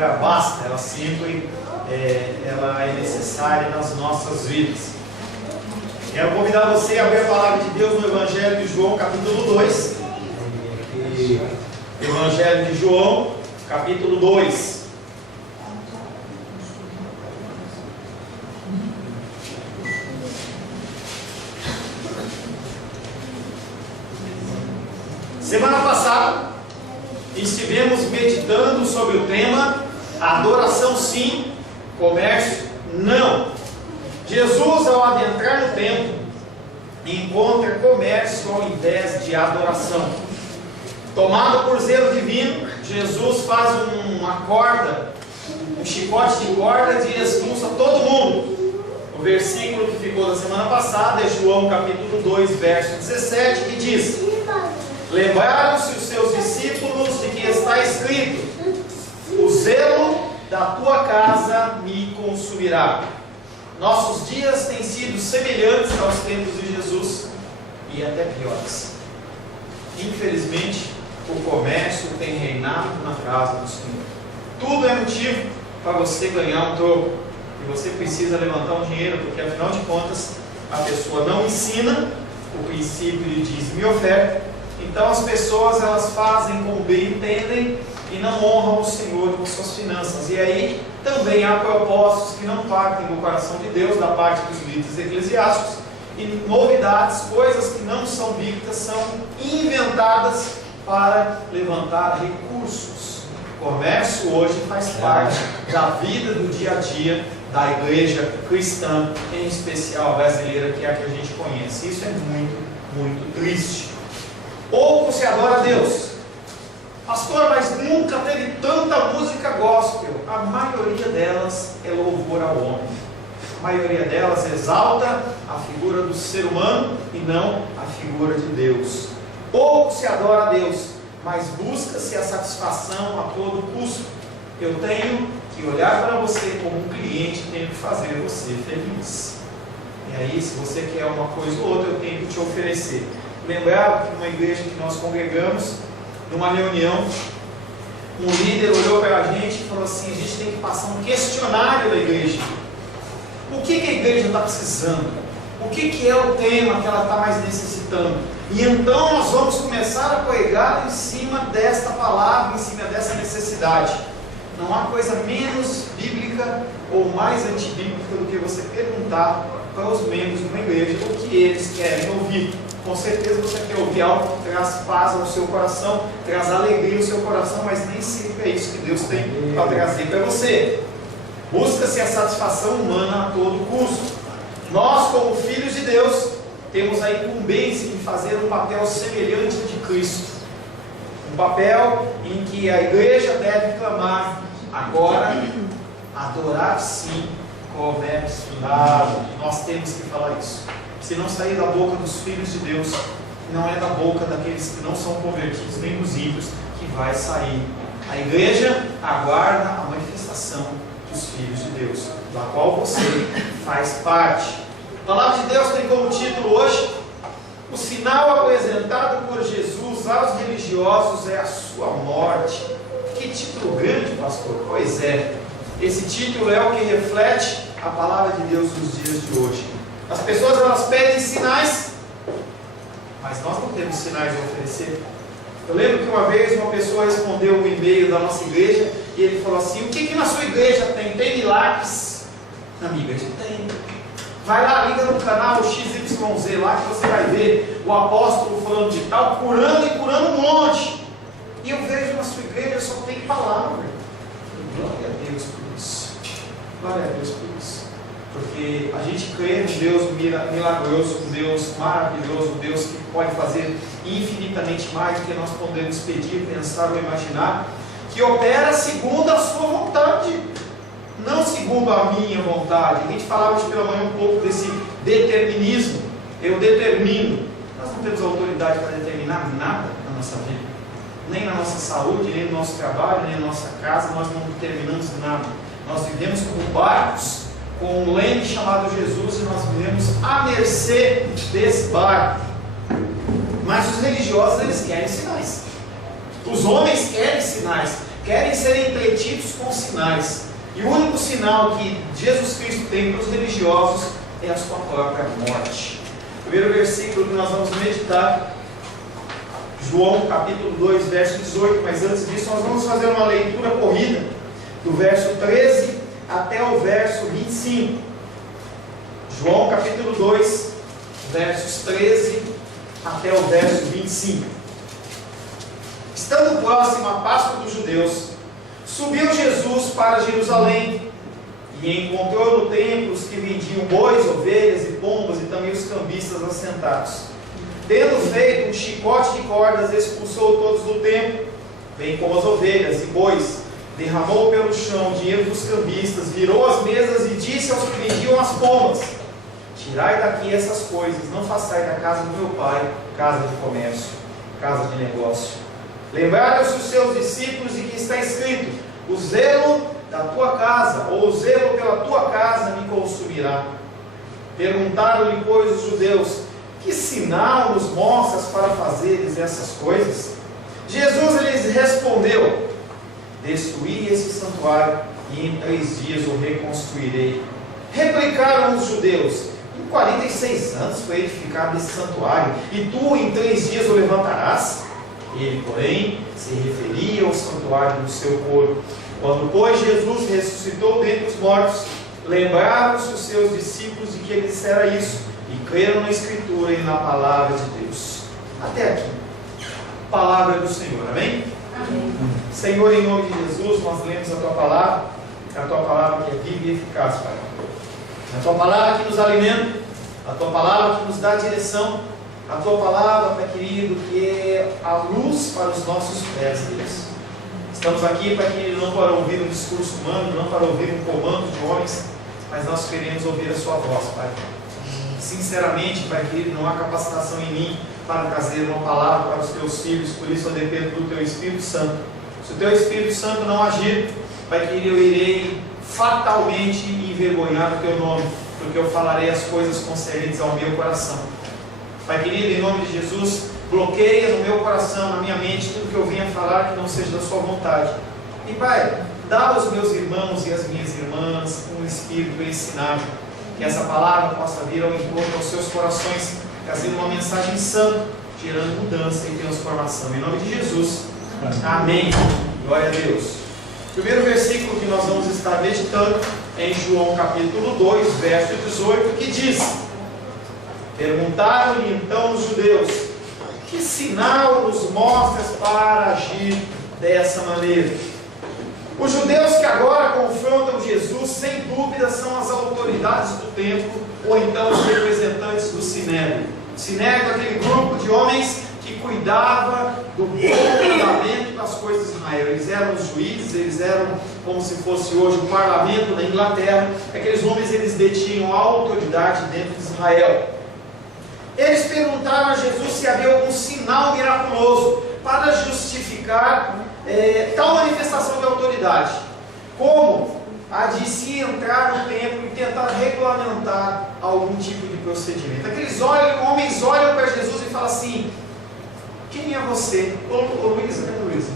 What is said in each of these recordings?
nunca basta, ela sempre ela é necessária nas nossas vidas. Quero convidar você a abrir a palavra de Deus no Evangelho de João, capítulo 2. Evangelho de João, capítulo 2. Semana passada, estivemos meditando sobre o tema adoração sim, comércio não. Jesus, ao adentrar no templo, encontra comércio ao invés de adoração. Tomado por zelo divino, Jesus faz uma corda, um chicote de corda e expulsa todo mundo. O versículo que ficou da semana passada é João capítulo 2, verso 17, que diz: lembraram-se os seus discípulos de que está escrito: o zelo da tua casa me consumirá. Nossos dias têm sido semelhantes aos tempos de Jesus e até piores. Infelizmente, o comércio tem reinado na casa do Senhor. Tudo é motivo para você ganhar um troco. E você precisa levantar um dinheiro, porque afinal de contas, a pessoa não ensina o princípio de dízimo e oferta. Então as pessoas elas fazem como bem entendem e não honram o Senhor com suas finanças. E aí também há propósitos que não partem do coração de Deus, da parte dos líderes eclesiásticos, e novidades, coisas que não são bíblicas, são inventadas para levantar recursos. O comércio hoje faz parte da vida do dia a dia da igreja cristã, em especial brasileira, que é a que a gente conhece. Isso é muito, muito triste. Pouco se adora a Deus. Pastor, mas nunca teve tanta música gospel. A maioria delas é louvor ao homem. A maioria delas exalta a figura do ser humano e não a figura de Deus. Pouco se adora a Deus, mas busca-se a satisfação a todo custo. Eu tenho que olhar para você como um cliente, tenho que fazer você feliz. E aí, se você quer uma coisa ou outra, eu tenho que te oferecer. Lembrava que numa igreja que nós congregamos, numa reunião, um líder olhou para a gente e falou assim: a gente tem que passar um questionário da igreja. O que a igreja está precisando? O que é o tema que ela está mais necessitando? E então nós vamos começar a pregar em cima desta palavra, em cima dessa necessidade. Não há coisa menos bíblica ou mais antibíblica do que você perguntar para os membros de uma igreja o que eles querem ouvir. Com certeza você quer ouvir algo que traz paz ao seu coração, traz alegria ao seu coração, mas nem sempre é isso que Deus tem para trazer para você. Busca-se a satisfação humana a todo custo. Nós, como filhos de Deus, temos a incumbência de fazer um papel semelhante ao de Cristo. Um papel em que a igreja deve clamar: agora, adorar sim, comércio não. Nós temos que falar isso. Se não sair da boca dos filhos de Deus, não é da boca daqueles que não são convertidos, nem dos ímpios, que vai sair. A igreja aguarda a manifestação dos filhos de Deus, da qual você faz parte. A palavra de Deus tem como título hoje: o sinal apresentado por Jesus aos religiosos é a sua morte. Que título grande, pastor! Pois é, esse título é o que reflete a palavra de Deus nos dias de hoje. As pessoas elas pedem sinais, mas nós não temos sinais a oferecer. Eu lembro que uma vez uma pessoa respondeu um e-mail da nossa igreja e ele falou assim: o que na sua igreja tem? Tem milagres? Na minha igreja tem. Vai lá, liga no canal XYZ lá que você vai ver o apóstolo falando de tal, curando e curando um monte. E eu vejo na sua igreja só tem palavra. Glória a Deus por isso. Glória a Deus por isso. Porque a gente crê num Deus milagroso, um Deus maravilhoso, um Deus que pode fazer infinitamente mais do que nós podemos pedir, pensar ou imaginar, que opera segundo a sua vontade, não segundo a minha vontade. A gente falava hoje pela manhã um pouco desse determinismo. Eu determino. Nós não temos autoridade para determinar nada na nossa vida, nem na nossa saúde, nem no nosso trabalho, nem na nossa casa. Nós não determinamos nada. Nós vivemos como barcos com um leme chamado Jesus, e nós vivemos à mercê desse barco. Mas os religiosos, eles querem sinais. Os homens querem sinais, querem ser entretidos com sinais. E o único sinal que Jesus Cristo tem para os religiosos é a sua própria morte. O primeiro versículo que nós vamos meditar, João capítulo 2, verso 18. Mas antes disso, nós vamos fazer uma leitura corrida do verso 13 até o verso 25. João capítulo 2, versos 13 até o verso 25. Estando próximo à Páscoa dos judeus, subiu Jesus para Jerusalém e encontrou no templo os que vendiam bois, ovelhas e pombas e também os cambistas assentados. Tendo feito um chicote de cordas, expulsou todos do templo, bem como as ovelhas e bois. Derramou pelo chão o dinheiro dos cambistas, virou as mesas e disse aos que vendiam as pombas: tirai daqui essas coisas, não façais da casa do meu pai casa de comércio, casa de negócio. Lembraram-se os seus discípulos de que está escrito: o zelo da tua casa, ou o zelo pela tua casa me consumirá. Perguntaram-lhe, pois, os judeus: que sinal nos mostras para fazeres essas coisas? Jesus lhes respondeu: destruí esse santuário e em 3 dias o reconstruirei. Replicaram os judeus: em 46 anos foi edificado esse santuário, e tu em 3 dias o levantarás? Ele, porém, se referia ao santuário do seu corpo. Quando, pois, Jesus ressuscitou dentre os mortos, lembraram-se os seus discípulos de que ele dissera isso, e creram na Escritura e na palavra de Deus. Até aqui, palavra do Senhor, amém? Amém. Senhor, em nome de Jesus, nós lemos a tua palavra que é viva e eficaz, Pai. A tua palavra que nos alimenta, a tua palavra que nos dá direção, a tua palavra, Pai querido, que é a luz para os nossos pés, Deus. Estamos aqui, Pai querido, não para ouvir um discurso humano, não para ouvir um comando de homens, mas nós queremos ouvir a sua voz, Pai. Sinceramente, Pai querido, não há capacitação em mim para trazer uma palavra para os teus filhos, por isso eu dependo do teu Espírito Santo. Se o teu Espírito Santo não agir, Pai querido, eu irei fatalmente envergonhar o teu nome, porque eu falarei as coisas concernentes ao meu coração. Pai querido, em nome de Jesus, bloqueia no meu coração, na minha mente, tudo que eu venha falar que não seja da sua vontade. E Pai, dá aos meus irmãos e às minhas irmãs um espírito ensinado, que essa palavra possa vir ao encontro aos seus corações, trazendo uma mensagem santa, gerando mudança e transformação. Em nome de Jesus, amém. Glória a Deus. O primeiro versículo que nós vamos estar meditando é em João capítulo 2, verso 18, que diz: perguntaram-lhe então os judeus: que sinal nos mostras para agir dessa maneira? Os judeus que agora confrontam Jesus, sem dúvida, são as autoridades do templo, ou então os representantes do Sinédrio. O Sinédrio é aquele grupo de homens que cuidava do bom andamento das coisas de Israel. Eles eram os juízes, eles eram como se fosse hoje o parlamento da Inglaterra. Aqueles homens, eles detinham a autoridade dentro de Israel. Eles perguntaram a Jesus se havia algum sinal miraculoso para justificar tal manifestação de autoridade, como a de se entrar no templo e tentar regulamentar algum tipo de procedimento. Aqueles homens olham para Jesus e falam assim: quem é você? Ô Luísa, cadê a Luísa?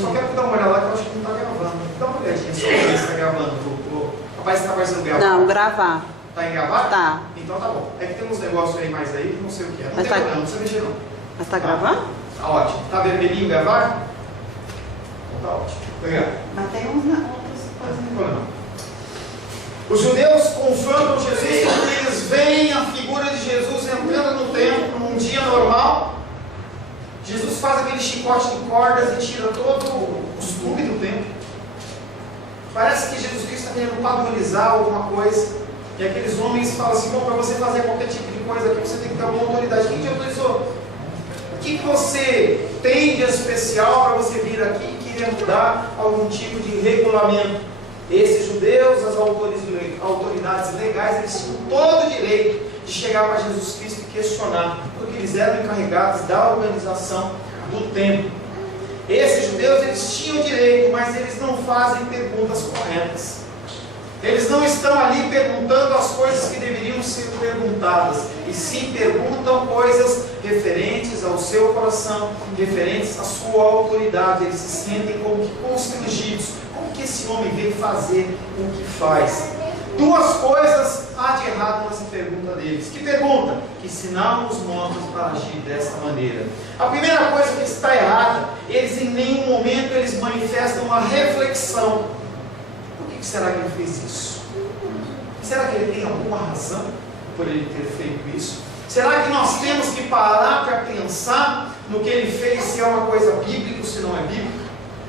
Só quero dar uma olhada lá que eu acho que não está gravando. Dá uma olhadinha só para ver se está gravando. O rapaz está parecendo gravar. Não, gravar. Está em gravar? Tá. Então tá bom. É que tem uns negócios aí mais aí, não sei o que é. Não Mas tem tá... problema, não precisa mexer não. Mas está gravando? Tá ótimo. Tá vermelhinho gravar? Então tá ótimo. Obrigado. Mas tem outras coisas. Não tem problema. Os judeus confrontam Jesus quando eles veem a figura de Jesus entrando no templo num dia normal. Jesus faz aquele chicote de cordas e tira todo o costume do templo. Parece que Jesus Cristo está querendo padronizar alguma coisa. E aqueles homens falam assim: bom, para você fazer qualquer tipo de coisa aqui, você tem que ter alguma autoridade. Quem te autorizou? O que você tem de especial para você vir aqui e querer mudar algum tipo de regulamento? Esses judeus, as autoridades legais, eles tinham todo o direito de chegar para Jesus Cristo e questionar, porque eles eram encarregados da organização do templo. Esses judeus, eles tinham direito, mas eles não fazem perguntas corretas. Eles não estão ali perguntando as coisas que deveriam deveriam ser perguntadas, e sim perguntam coisas referentes ao seu coração, referentes à sua autoridade. Eles se sentem como que constrangidos. Como que esse homem veio fazer o que faz? Duas coisas há de errado nessa pergunta deles. Que pergunta? Que sinal nos mostra para agir dessa maneira? A primeira coisa que está errada, eles em nenhum momento eles manifestam uma reflexão. Por que será que ele fez isso? Será que ele tem alguma razão por ele ter feito isso? Será que nós temos que parar para pensar no que ele fez, se é uma coisa bíblica ou se não é bíblica?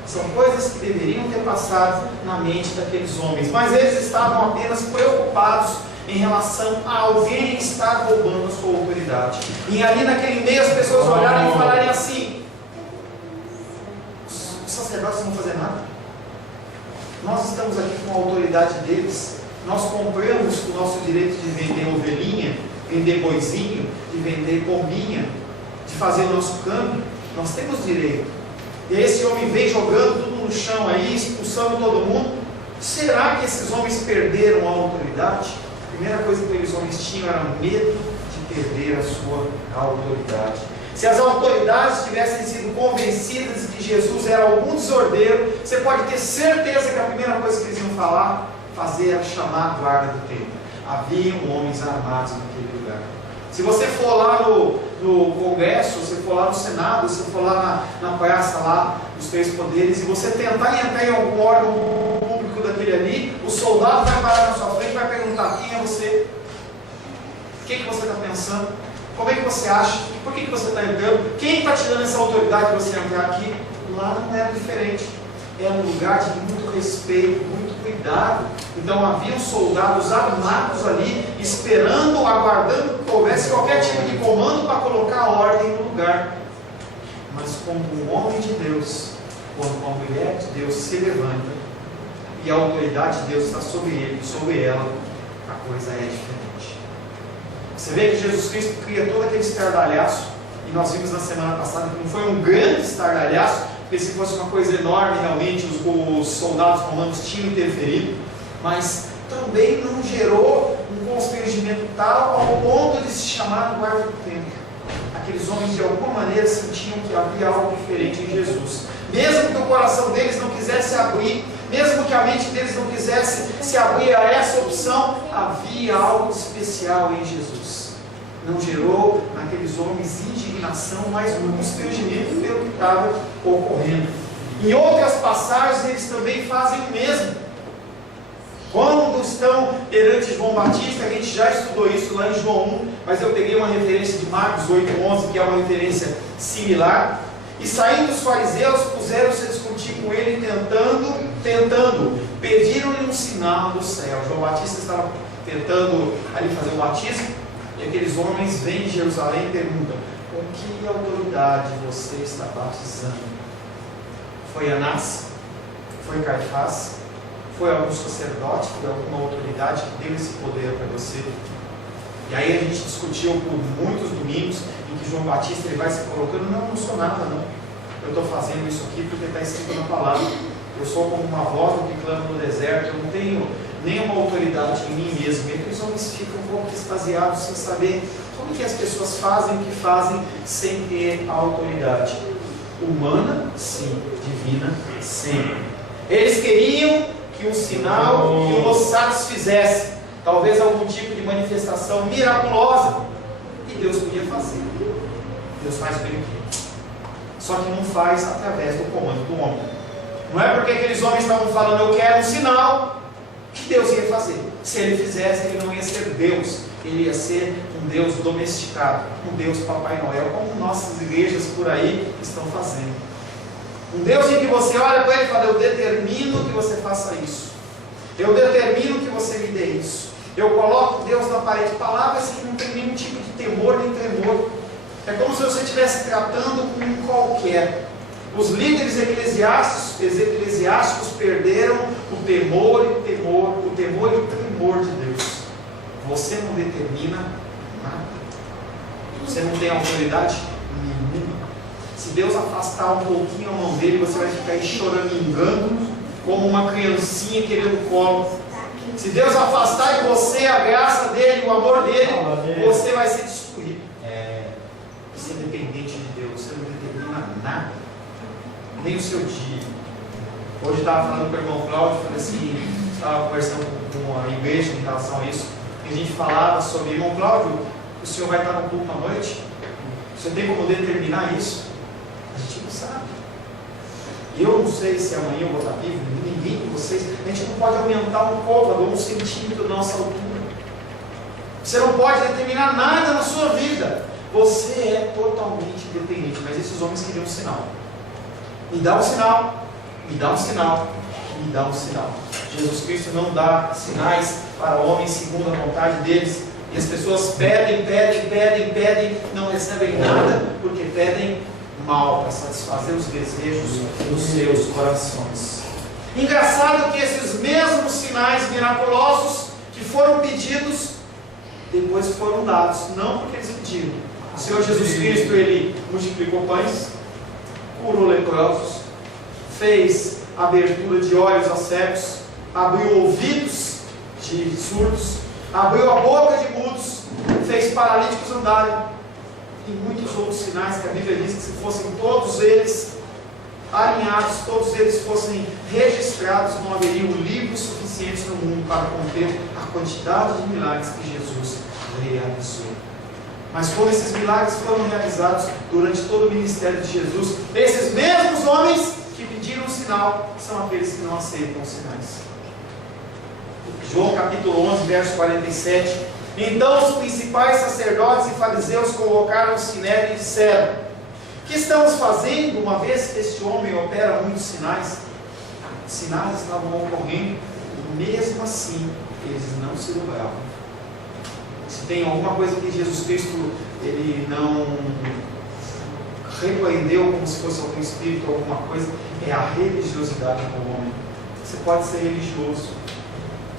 São coisas que deveriam ter passado na mente daqueles homens, mas eles estavam apenas preocupados em relação a alguém estar roubando a sua autoridade. E ali naquele meio as pessoas olharem e falarem assim: os sacerdotes não vão fazer nada. Nós estamos aqui com a autoridade deles. Nós compramos o nosso direito de vender ovelhinha, vender boizinho, de vender pombinha, de fazer o nosso câmbio. Nós temos direito. E esse homem vem jogando tudo no chão aí, expulsando todo mundo. Será que esses homens perderam a autoridade? A primeira coisa que aqueles homens tinham era medo de perder a sua autoridade. Se as autoridades tivessem sido convencidas de que Jesus era algum desordeiro, você pode ter certeza que a primeira coisa que eles iam fazer era chamar a guarda do templo. Haviam homens armados naquele lugar. Se você for lá no Congresso, se você for lá no Senado, se você for lá na praça lá dos Três Poderes, e você tentar entrar em algum órgão público daquele ali, o soldado vai parar na sua frente e vai perguntar: quem é você? O que você está pensando? Como é que você acha? Por que você está entrando? Quem está te dando essa autoridade de você entrar aqui? Lá não era diferente. Era um lugar de muito respeito, muito cuidado. Então haviam soldados armados ali, esperando, aguardando que houvesse qualquer tipo de comando para colocar ordem no lugar. Mas como um homem de Deus, quando uma mulher de Deus se levanta e a autoridade de Deus está sobre ele, sobre ela, a coisa é diferente. Você vê que Jesus Cristo cria todo aquele estardalhaço, e nós vimos na semana passada que não foi um grande estardalhaço, porque se fosse uma coisa enorme, realmente os soldados romanos tinham interferido, mas também não gerou um constrangimento tal ao ponto de se chamar guarda do templo. Aqueles homens de alguma maneira sentiam que havia algo diferente em Jesus. Mesmo que o coração deles não quisesse abrir, mesmo que a mente deles não quisesse se abrir a essa opção, havia algo especial em Jesus. Não gerou naqueles homens indignação, mas um constrangimento pelo que estava ocorrendo. Em outras passagens eles também fazem o mesmo. Quando estão perante João Batista, a gente já estudou isso lá em João 1, mas eu peguei uma referência de Marcos 8:11, que é uma referência similar. E saindo os fariseus, puseram-se a discutir com ele, tentando, pediram-lhe um sinal do céu. João Batista estava tentando ali fazer o batismo, e aqueles homens vêm de Jerusalém e perguntam: com que autoridade você está batizando? Foi Anás? Foi Caifás? Foi algum sacerdote? Foi alguma autoridade que deu esse poder para você? E aí a gente discutiu por muitos domingos em que João Batista ele vai se colocando: não sou nada não, eu estou fazendo isso aqui porque está escrito na palavra, eu sou como uma voz que clama no deserto, eu não tenho nenhuma autoridade em mim mesmo. E aqueles homens ficam um pouco extasiados, sem saber como que as pessoas fazem o que fazem sem ter autoridade humana, sim, divina, sim. Eles queriam que um sinal que os satisfizesse, talvez algum tipo de manifestação miraculosa, e Deus podia fazer. Deus faz o que Ele quer, só que não faz através do comando do homem. Não é porque aqueles homens estavam falando eu quero um sinal que Deus ia fazer. Se Ele fizesse, Ele não ia ser Deus, Ele ia ser um Deus domesticado, um Deus Papai Noel, como nossas igrejas por aí estão fazendo. Um Deus em que você olha para Ele e fala: eu determino que você faça isso, eu determino que você me dê isso. Eu coloco Deus na parede, palavras que não tem nenhum tipo de temor nem tremor. É como se você estivesse tratando com um qualquer. Os líderes eclesiásticos perderam o temor e o tremor de Deus. Você não determina nada, você não tem autoridade nenhuma. Se Deus afastar um pouquinho a mão dele, você vai ficar aí choramingando como uma criancinha querendo colo. Se Deus afastar de você a graça dele dele, o amor dele, você vai ser destruído. Você é dependente de Deus, você não determina nada, nem o seu dia. Hoje eu estava falando com o irmão Cláudio, falei assim, estava conversando com a igreja em relação a isso, e a gente falava sobre, irmão Cláudio, o senhor vai estar no culto à noite? Você tem como determinar isso? A gente não sabe. Eu não sei se amanhã eu vou estar vivo, ninguém de vocês. A gente não pode aumentar um côvado ou um centímetro da nossa altura. Você não pode determinar nada na sua vida. Você é totalmente dependente. Mas esses homens queriam um sinal. Me dá um sinal, me dá um sinal, me dá um sinal. Jesus Cristo não dá sinais para homens segundo a vontade deles. E as pessoas pedem, não recebem nada, porque pedem mal para satisfazer os desejos dos seus corações. Engraçado que esses mesmos sinais miraculosos que foram pedidos, depois foram dados, não porque eles pediram. O Senhor Jesus Cristo, Ele multiplicou pães, curou leprosos, fez abertura de olhos a cegos, abriu ouvidos de surdos, abriu a boca de mudos, fez paralíticos andarem, e muitos outros sinais que a Bíblia diz que se fossem todos eles alinhados, todos eles fossem registrados, não haveriam livros suficientes no mundo para conter a quantidade de milagres que Jesus realizou. Mas como esses milagres foram realizados durante todo o ministério de Jesus, esses mesmos homens que pediram um sinal são aqueles que não aceitam os sinais. João capítulo 11, verso 47. Então os principais sacerdotes e fariseus convocaram o sinédrio e disseram: que estamos fazendo, uma vez que este homem opera muitos sinais? Sinais estavam ocorrendo, e mesmo assim eles não se dobravam. Se tem alguma coisa que Jesus Cristo Ele não repreendeu como se fosse algum espírito ou alguma coisa, é a religiosidade do homem. Você pode ser religioso,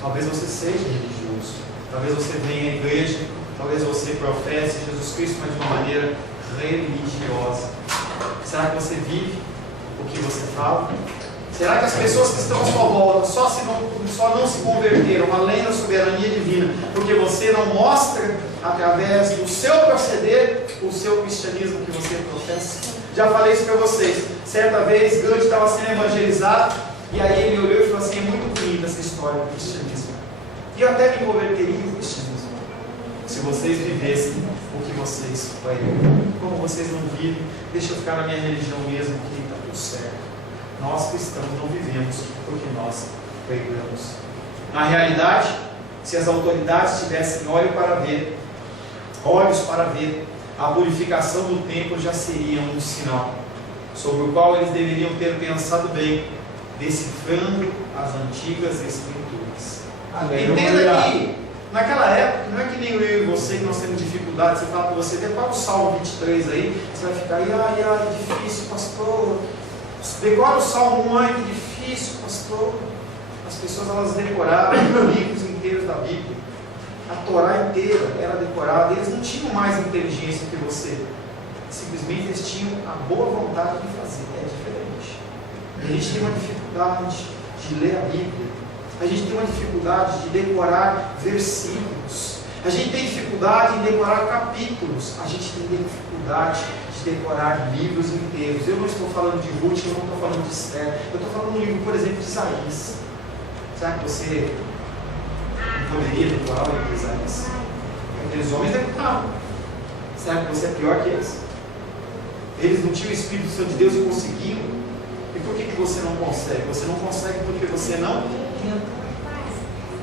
talvez você seja religioso, talvez você venha à igreja, talvez você professe Jesus Cristo, mas de uma maneira religiosa. Será que você vive o que você fala? Será que as pessoas que estão à sua volta só não se converteram além da soberania divina porque você não mostra através do seu proceder o seu cristianismo que você professa? Já falei isso para vocês. Certa vez Gandhi estava sendo evangelizado e aí ele olhou e falou assim: é muito bonita essa história do cristianismo, e eu até me converteria no cristianismo se vocês vivessem o que vocês pregam. Como vocês não vivem, deixa eu ficar na minha religião mesmo, que está tudo certo. Nós cristãos não vivemos porque nós pregamos. Na realidade, se as autoridades tivessem olhos para ver, a purificação do templo já seria um sinal, sobre o qual eles deveriam ter pensado bem, decifrando as antigas escrituras. Entenda que naquela época, não é que nem eu e você que nós temos dificuldade. Você fala para você, decora o Salmo 23 aí, você vai ficar, ai, difícil, pastor. Decora o Salmo 1, ai, que difícil, pastor. As pessoas, elas decoraram livros inteiros da Bíblia. A Torá inteira era decorada. Eles não tinham mais inteligência que você. Simplesmente eles tinham a boa vontade de fazer. É diferente. A gente tem uma dificuldade de ler a Bíblia. A gente tem uma dificuldade de decorar versículos. A gente tem dificuldade em decorar capítulos. A gente tem dificuldade de decorar livros inteiros. Eu não estou falando de Ruth, eu não estou falando de Esther. Eu estou falando de um livro, por exemplo, de Isaías. Será que você não poderia decorar o livro de Isaías? Aqueles homens decoravam. Será que você é pior que eles? Eles não tinham o Espírito Santo de Deus e conseguiam. E por que você não consegue? Você não consegue porque você não tenta.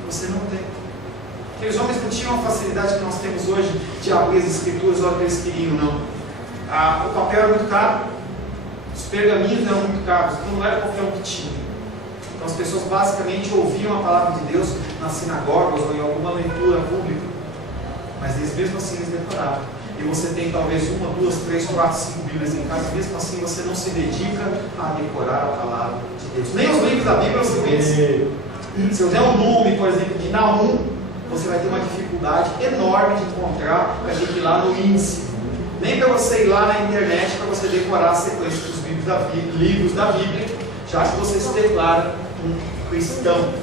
Você não tenta. Aqueles homens não tinham a facilidade que nós temos hoje de abrir as escrituras na hora que eles queriam, não. O papel era muito caro, os pergaminhos eram muito caros, então não era qualquer um que tinha. Então as pessoas basicamente ouviam a palavra de Deus nas sinagogas ou em alguma leitura pública, mas eles mesmo assim eles decoravam. E você tem talvez 1, 2, 3, 4, 5 Bíblias em casa, mesmo assim você não se dedica a decorar a palavra de Deus. Nem os livros da Bíblia você conhece. Se eu der um nome, por exemplo, de Naum, você vai ter uma dificuldade enorme de encontrar, vai ter que ir lá no índice. Nem para você ir lá na internet para você decorar a sequência dos livros da Bíblia, já que você se declara um cristão.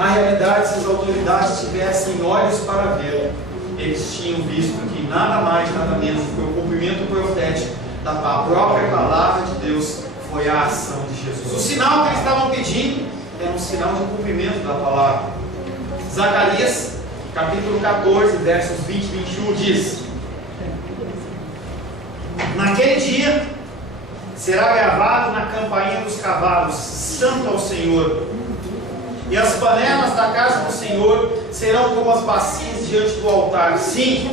Na realidade, se as autoridades tivessem olhos para ver, eles tinham visto que nada mais, nada menos do que o cumprimento profético da própria palavra de Deus foi a ação de Jesus. O sinal que eles estavam pedindo era um sinal de cumprimento da palavra. Zacarias, capítulo 14, versos 20 e 21 diz: naquele dia será gravado na campainha dos cavalos, Santo ao Senhor. E as panelas da casa do Senhor serão como as bacias diante do altar. Sim,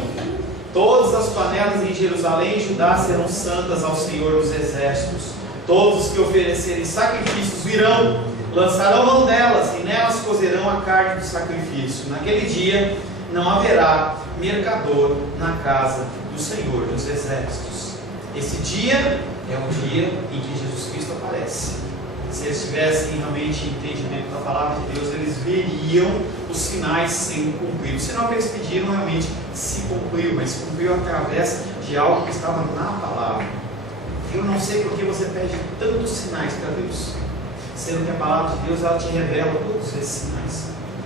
todas as panelas em Jerusalém e Judá serão santas ao Senhor dos exércitos. Todos os que oferecerem sacrifícios virão, lançarão mão delas e nelas cozerão a carne do sacrifício. Naquele dia não haverá mercador na casa do Senhor dos exércitos. Esse dia é o dia em que Jesus Cristo aparece. Se eles tivessem realmente entendimento da palavra de Deus, eles veriam os sinais sendo cumpridos. O sinal que eles pediram realmente se cumpriu, mas se cumpriu através de algo que estava na palavra. Eu não sei por que você pede tantos sinais para Deus, sendo que a palavra de Deus ela te revela todos esses sinais.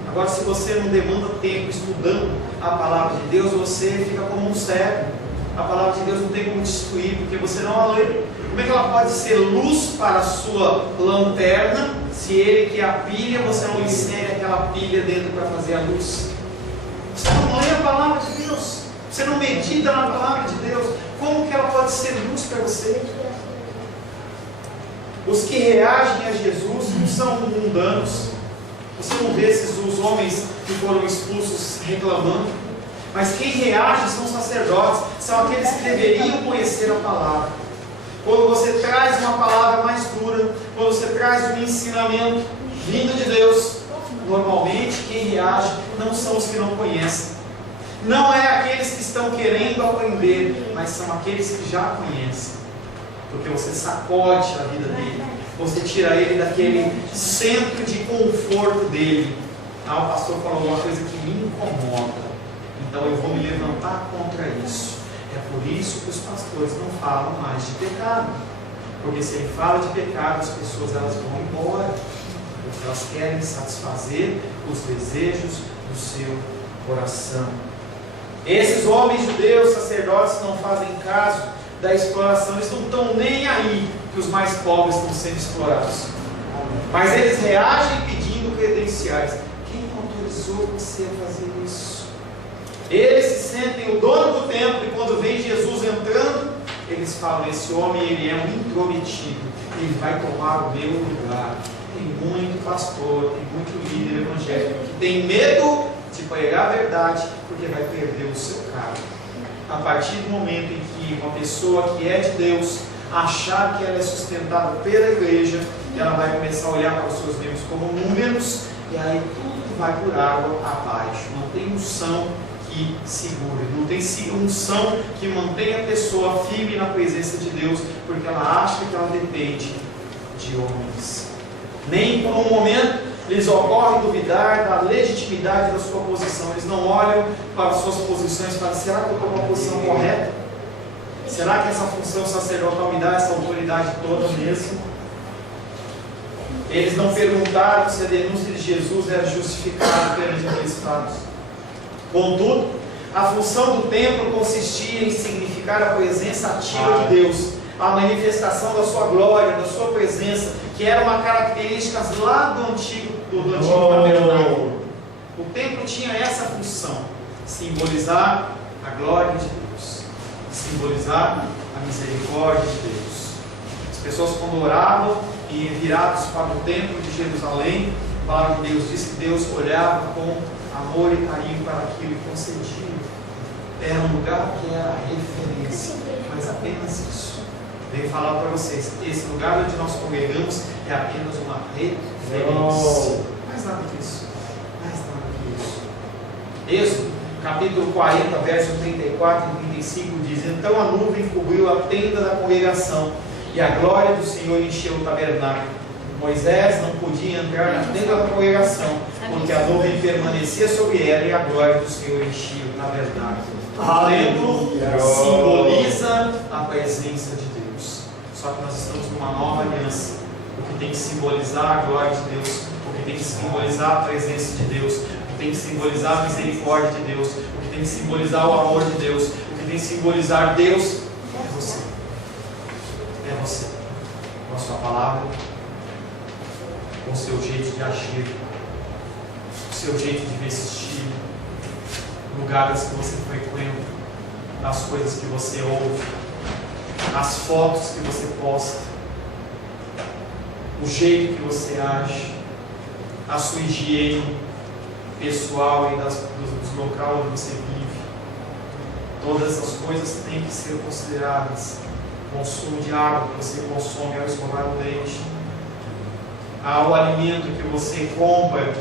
Agora, se você não demanda tempo estudando a palavra de Deus, você fica como um cego. A palavra de Deus não tem como te instruir, porque você não a lê. Como é que ela pode ser luz para a sua lanterna, se ele que é a pilha, você não insere aquela pilha dentro para fazer a luz? Você não lê a palavra de Deus, você não medita na palavra de Deus, como que ela pode ser luz para você? Os que reagem a Jesus não são mundanos. Você não vê os homens que foram expulsos reclamando, mas quem reage são os sacerdotes, são aqueles que deveriam conhecer a palavra. Quando você traz uma palavra mais dura, quando você traz um ensinamento vindo de Deus, normalmente quem reage não são os que não conhecem. Não é aqueles que estão querendo aprender, mas são aqueles que já conhecem. Porque você sacode a vida dele, você tira ele daquele centro de conforto dele. O pastor falou uma coisa que me incomoda, então eu vou me levantar contra isso. É por isso que os pastores não falam mais de pecado, porque se ele fala de pecado, as pessoas elas vão embora, porque elas querem satisfazer os desejos do seu coração. Esses homens judeus, sacerdotes, não fazem caso da exploração, eles não estão nem aí que os mais pobres estão sendo explorados, mas eles reagem pedindo credenciais. Quem autorizou você a fazer isso? Eles se sentem o dono do templo, e quando vem Jesus entrando, eles falam: esse homem ele é um intrometido, ele vai tomar o meu lugar. Tem muito pastor, tem muito líder evangélico que tem medo de pregar a verdade, porque vai perder o seu cargo. A partir do momento em que uma pessoa que é de Deus achar que ela é sustentada pela igreja, ela vai começar a olhar para os seus membros como números, e aí tudo vai por água abaixo. Não tem unção que segure, não tem unção que mantenha a pessoa firme na presença de Deus, porque ela acha que ela depende de homens. Nem por um momento lhes ocorre duvidar da legitimidade da sua posição. Eles não olham para suas posições para: será que eu estou numa posição correta? Será que essa função sacerdotal me dá essa autoridade toda mesmo? Eles não perguntaram se a denúncia de Jesus era justificada perante aqueles fatos. Contudo, a função do templo consistia em significar a presença ativa de Deus, a manifestação da sua glória, da sua presença, que era uma característica lá do antigo tabernáculo. O templo tinha essa função: simbolizar a glória de Deus, simbolizar a misericórdia de Deus. As pessoas, quando oravam e virados para o templo de Jerusalém, a palavra de Deus diz que Deus olhava com amor e carinho para aquilo e concedia. Era um lugar que era referência, mas apenas isso. Venho falar para vocês: esse lugar onde nós congregamos é apenas uma referência. Mais nada disso. Mais nada disso. Êxodo, capítulo 40, verso 34 e 35 diz: então a nuvem cobriu a tenda da congregação, e a glória do Senhor encheu o tabernáculo. Moisés não podia entrar na tenda da congregação, porque a nuvem permanecia sobre ela, e a glória do Senhor enchia o tabernáculo. O templo simboliza a presença de Deus. Só que nós estamos numa nova aliança. O que tem que simbolizar a glória de Deus, o porque tem que simbolizar a presença de Deus, porque tem que simbolizar a misericórdia de Deus, porque tem que simbolizar o amor de Deus, porque tem que simbolizar Deus. É você. É você. Com a sua palavra, com o seu jeito de agir, com o seu jeito de vestir, lugares que você frequenta, as coisas que você ouve, as fotos que você posta, o jeito que você age, a sua higiene pessoal e dos locais onde você vive. Todas essas coisas têm que ser consideradas. O consumo de água que você consome ao escovar o dente, ao alimento que você compra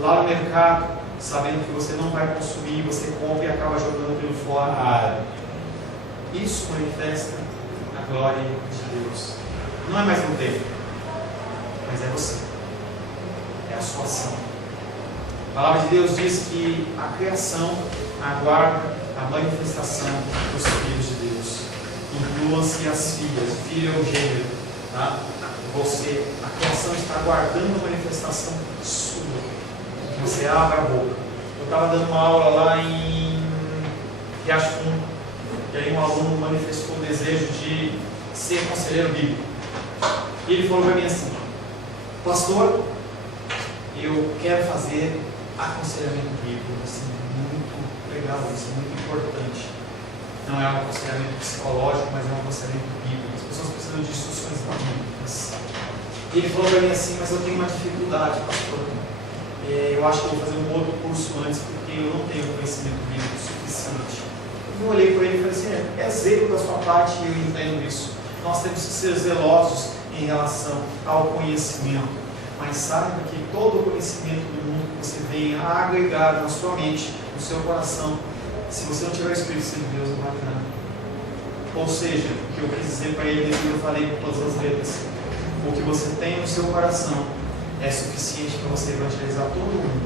lá no mercado, sabendo que você não vai consumir, você compra e acaba jogando aquilo fora. Isso manifesta a glória de Deus. Não é mais um tempo, mas é você. É a sua ação. A palavra de Deus diz que a criação aguarda a manifestação dos filhos de Deus. Incluam-se as filhas. Filho é o gênero. Tá? Você, a criação está aguardando a manifestação sua. Você abre a boca. Eu estava dando uma aula lá em Riacho Fundo, e aí um aluno manifestou o desejo de ser conselheiro bíblico. E ele falou para mim assim: pastor, eu quero fazer aconselhamento bíblico. Assim, muito legal, isso é muito importante. Não é um aconselhamento psicológico, mas é um aconselhamento bíblico. As pessoas precisam de instruções bíblicas. E ele falou para mim assim: mas eu tenho uma dificuldade, pastor. Eu acho que eu vou fazer um outro curso antes, porque eu não tenho conhecimento bíblico suficiente. Eu olhei para ele e falei assim: é zelo da sua parte, e eu entendo isso. Nós temos que ser zelosos em relação ao conhecimento. Mas saiba que todo o conhecimento do mundo que você venha a agregar na sua mente, no seu coração, se você não tiver o Espírito Santo de Deus, não vai nada. Ou seja, o que eu quis dizer para ele, eu falei com todas as letras: o que você tem no seu coração é suficiente para você evangelizar todo mundo.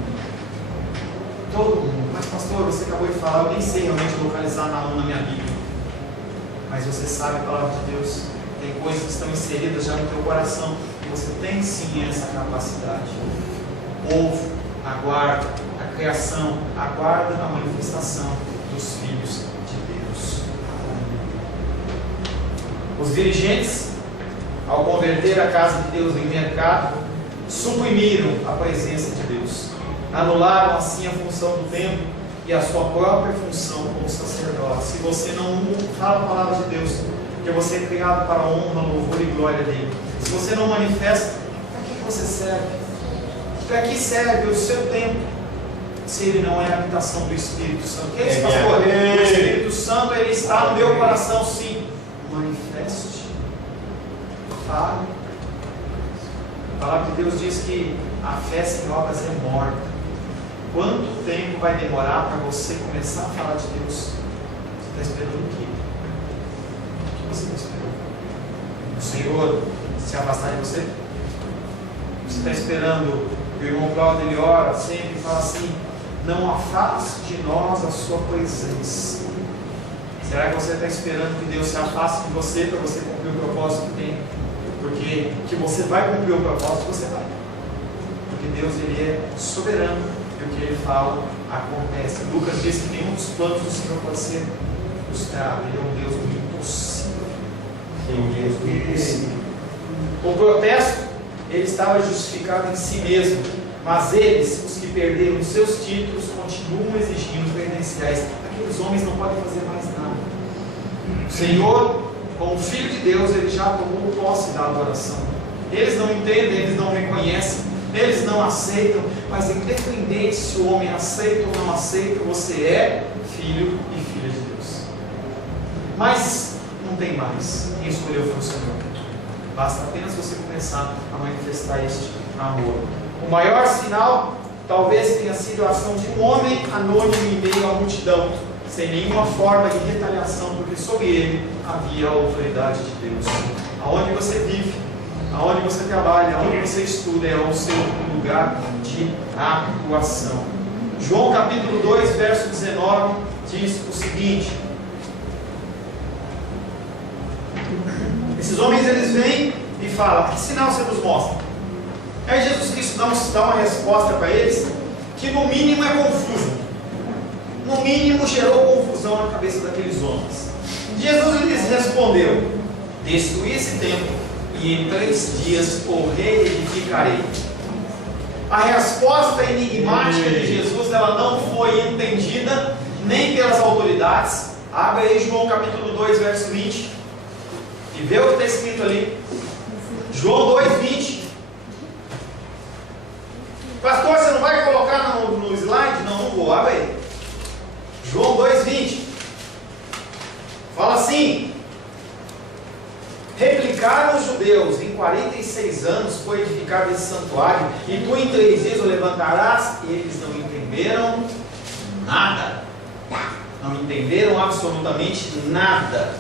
Todo mundo. Mas pastor, você acabou de falar, eu nem sei realmente localizar na minha Bíblia. Mas você sabe a palavra de Deus. Tem coisas que estão inseridas já no teu coração. E você tem sim essa capacidade. O povo aguarda a criação, aguarda a manifestação dos filhos de Deus. Os dirigentes, ao converter a casa de Deus em mercado, suprimiram a presença de Deus, anularam assim a função do templo e a sua própria função como sacerdote. Se você não fala a palavra de Deus, porque você é criado para a honra, louvor e glória dele, se você não manifesta, para que você serve? Para que serve o seu templo, se ele não é a habitação do Espírito Santo? Que é isso, pastor? O Espírito Santo, ele está no meu coração, sim. Manifeste, fale. A palavra de Deus diz que a fé sem obras é morta. Quanto tempo vai demorar para você começar a falar de Deus? Você está esperando o quê? O que você está esperando? O Senhor se afastar de você? Você está esperando? O irmão Cláudio, ele ora sempre e fala assim: não afaste de nós a sua presença. Será que você está esperando que Deus se afaste de você para você cumprir o propósito que tem? Porque que você vai cumprir o propósito, você vai. Porque Deus, ele é soberano e o que ele fala acontece. Lucas diz que nenhum dos planos do Senhor pode ser frustrado. Ele é um Deus do impossível. Um Deus do impossível. O protesto, ele estava justificado em si mesmo, mas eles, os que perderam seus títulos, continuam exigindo credenciais. Aqueles homens não podem fazer mais nada. O Senhor, como Filho de Deus, ele já tomou posse da adoração. Eles não entendem, eles não reconhecem, eles não aceitam, mas independente se o homem aceita ou não aceita, você é filho e filha de Deus. Mas não tem mais. Quem escolheu foi o Senhor. Basta apenas você começar a manifestar este amor. O maior sinal talvez tenha sido a ação de um homem anônimo em meio à multidão, sem nenhuma forma de retaliação, porque sobre ele havia a autoridade de Deus. Aonde você vive, aonde você trabalha, aonde você estuda, é o seu lugar de atuação. João capítulo 2, verso 19, diz o seguinte: esses homens, eles vêm e falam: que sinal você nos mostra? Aí Jesus Cristo dá uma resposta para eles que no mínimo é confusa. No mínimo gerou confusão na cabeça daqueles homens. Jesus lhes respondeu: destruí esse templo e em 3 dias o reedificarei. A resposta enigmática de Jesus, ela não foi entendida nem pelas autoridades. Abra aí João capítulo 2, verso 20 e vê o que está escrito ali. João 2, 20. Pastor, você não vai colocar no slide? Não, não vou. Abre aí. João 2, 20. Fala assim: replicaram os judeus: em 46 anos foi edificado esse santuário, e tu em 3 dias o levantarás. E eles não entenderam nada. Não entenderam absolutamente nada.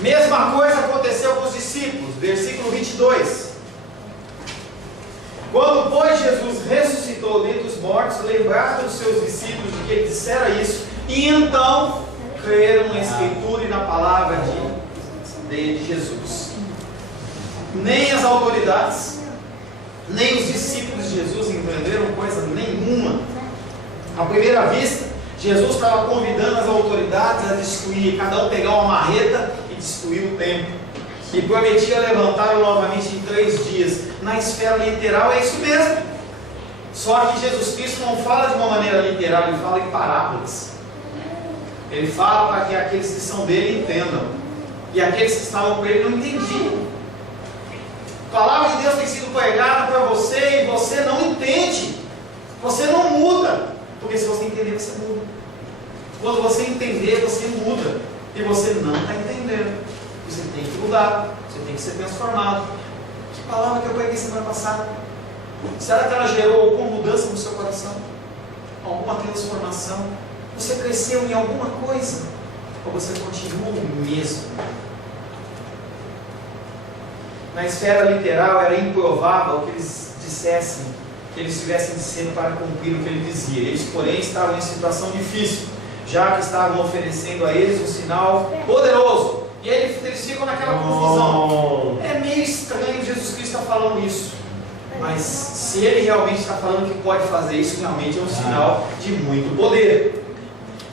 Mesma coisa aconteceu com os discípulos. Versículo 22. Quando, pois, Jesus ressuscitou dentre os mortos, lembraram os seus discípulos de que ele dissera isso, e então creram na Escritura e na palavra de Jesus. Nem as autoridades, nem os discípulos de Jesus entenderam coisa nenhuma. À primeira vista, Jesus estava convidando as autoridades a destruir, cada um pegar uma marreta e destruir o templo, e prometia levantá-lo novamente em 3 dias. Na esfera literal é isso mesmo, só que Jesus Cristo não fala de uma maneira literal, ele fala em parábolas. Ele fala para que aqueles que são dele entendam, e aqueles que estavam com ele não entendiam. A palavra de Deus tem sido pregada para você e você não entende, você não muda, porque se você entender, você muda. Quando você entender, você muda, e você não está entendendo, você tem que mudar, você tem que ser transformado. Que palavra que eu preguei semana passada? Será que ela gerou alguma mudança no seu coração? Alguma transformação? Você cresceu em alguma coisa? Ou você continua o mesmo? Na esfera literal era improvável que eles dissessem, que eles estivessem dizendo para cumprir o que ele dizia. Eles, porém, estavam em situação difícil, já que estavam oferecendo a eles um sinal poderoso. E aí eles ficam naquela confusão. É meio estranho Jesus Cristo estar falando isso, mas se ele realmente está falando que pode fazer isso, realmente é um sinal de muito poder.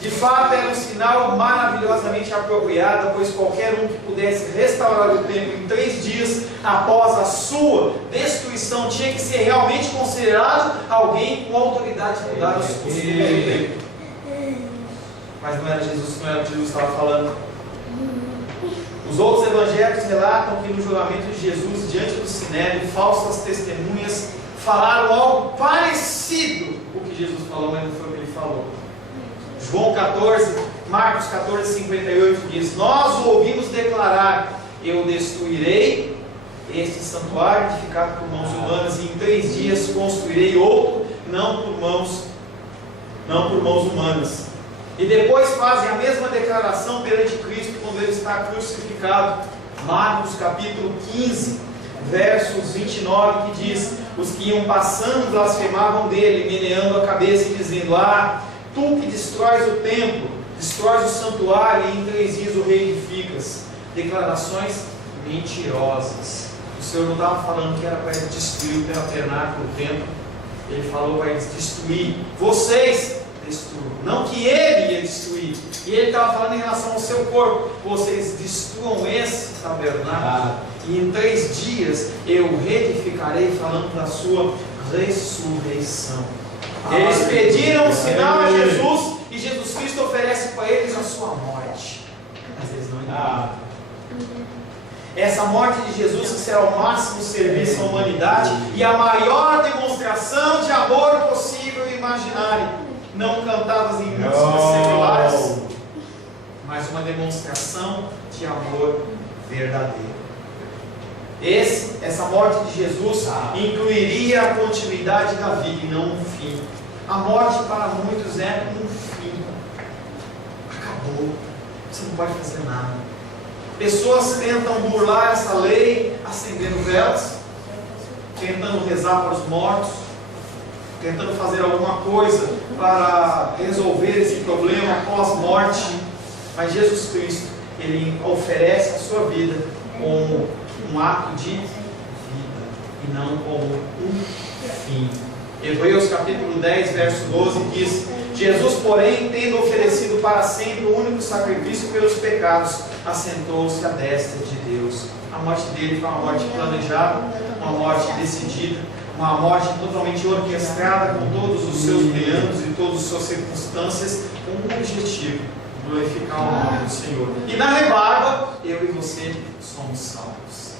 De fato, era um sinal maravilhosamente apropriado, pois qualquer um que pudesse restaurar o templo em 3 dias após a sua destruição tinha que ser realmente considerado alguém com autoridade de mudar os costumes do templo. Mas não era Jesus, não era o que Jesus estava falando. Os outros evangelhos relatam que no julgamento de Jesus diante do Sinédrio, falsas testemunhas falaram algo parecido com o que Jesus falou, mas não foi o que ele falou. João 14, Marcos 14, 58 diz: nós o ouvimos declarar: eu destruirei este santuário edificado por mãos humanas, e em 3 dias construirei outro, não por mãos humanas. E depois fazem a mesma declaração perante Cristo quando ele está crucificado. Marcos capítulo 15, versos 29, que diz: os que iam passando blasfemavam dele, meneando a cabeça e dizendo: ah, tu que destróis o templo, destróis o santuário e em 3 dias o reedificas. Declarações mentirosas. O Senhor não estava falando que era para ele destruir o tabernáculo, o templo. Ele falou para eles destruir. Vocês destruam. Não que ele ia destruir. E ele estava falando em relação ao seu corpo. Vocês destruam esse tabernáculo. E em 3 dias eu reedificarei, falando da sua ressurreição. Eles pediram um sinal a Jesus, e Jesus Cristo oferece para eles a sua morte. Mas eles não entenderam. Essa morte de Jesus que será o máximo serviço à humanidade e a maior demonstração de amor possível e imaginário. Não cantadas em músicas seculares, mas uma demonstração de amor verdadeiro. Essa morte de Jesus incluiria a continuidade da vida e não um fim. A morte para muitos é um fim. Acabou. Você não pode fazer nada. Pessoas tentam burlar essa lei acendendo velas, tentando rezar para os mortos, tentando fazer alguma coisa para resolver esse problema pós-morte. Mas Jesus Cristo, ele oferece a sua vida como um ato de vida. e não como um fim. Hebreus capítulo 10, verso 12 diz: Jesus, porém, tendo oferecido para sempre o único sacrifício pelos pecados, assentou-se à destra de Deus. A morte dele foi uma morte planejada, uma morte decidida, uma morte totalmente orquestrada, com todos os seus meandros e todas as suas circunstâncias, com um objetivo: glorificar o nome do Senhor. E na rebarba, eu e você somos salvos.